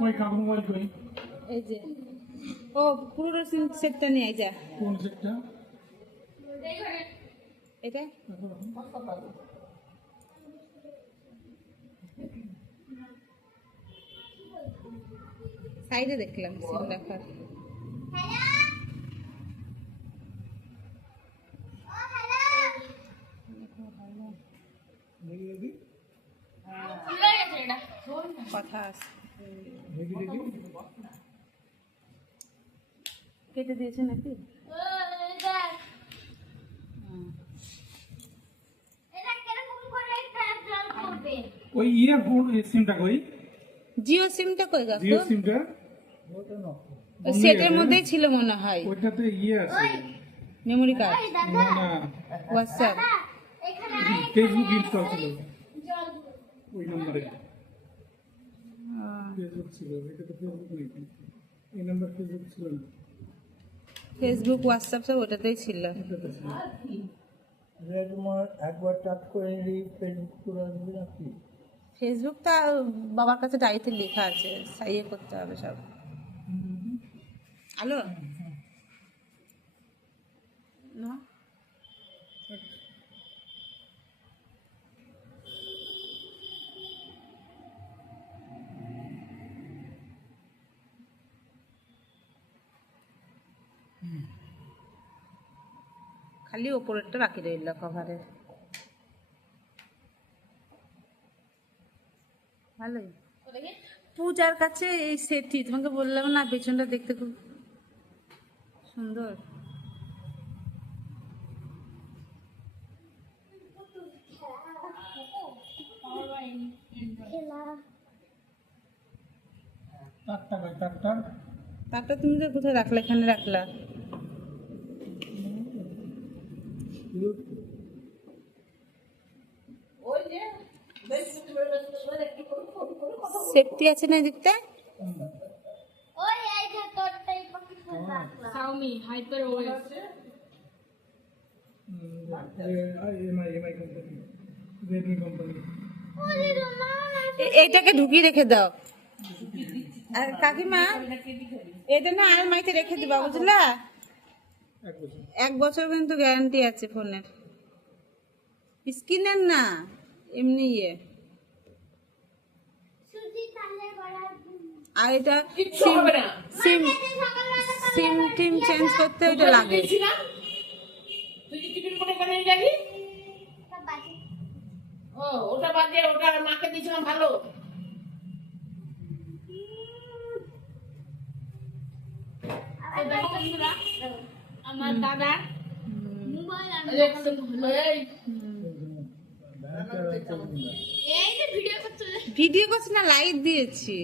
কই কাগজ মোবাইল কই? এই যে ও পুরো সেটটা নিয়ে আই যা। কোন সেটটা? এটা সাইডে দেখলাম সিম রাখার। কথা আছে কেটে দিয়েছে নাকি? ওই ইয়ারফোন সিমটা কই? জিও সিমটা কই গো? জিও সিমটা সেটের মধ্যেই ছিল মনে হয়। ওইটাতে আছে মেমরি কার্ড না হোয়াটসঅ্যাপ ফেসবুক ইনস্টল ছিল ওই নম্বরে। ফেসবুক ছিল, এটা তো ফেসবুক নেই, এই নাম্বার ফেসবুক ছিল না। ফেসবুক হোয়াটসঅ্যাপ সব ওটাতেই ছিল। একবার টাচ করে নিলি ফেসবুক করে দিবি নাকি? ফেসবুকটা বাবার কাছে ডায়েরিতে লেখা আছে, সাইয়ে করতে হবে সব। হ্যালো না খালি ওপরেরটা বাকি রইল কভারের। ভালোই পূজার কাছে এই সেটটি তোমাকে বললাম না, পেছনটা দেখতে খুব সুন্দর। তারটা তুমি তো কোথায় রাখলা? এখানে রাখলা। সেফটি আছে না দিকটা? Xiaomi Hyper OS এইটাকে ঢুকিয়ে রেখে দাও। আর কাকিমা এটা না আলমারিতে রেখে দিবা, বুঝলা? 1 বছর কিন্তু গ্যারান্টি আছে ফোনের, স্ক্রিনের না এমনি ইয়ে। আর এটা সিম সিম টিম চেঞ্জ করতে এটা লাগে। ওটা বাজে, ওটা মাকে দিয়েছিলাম ভালো। আমার দাদা ভিডিও করছি না, লাইট দিয়েছি।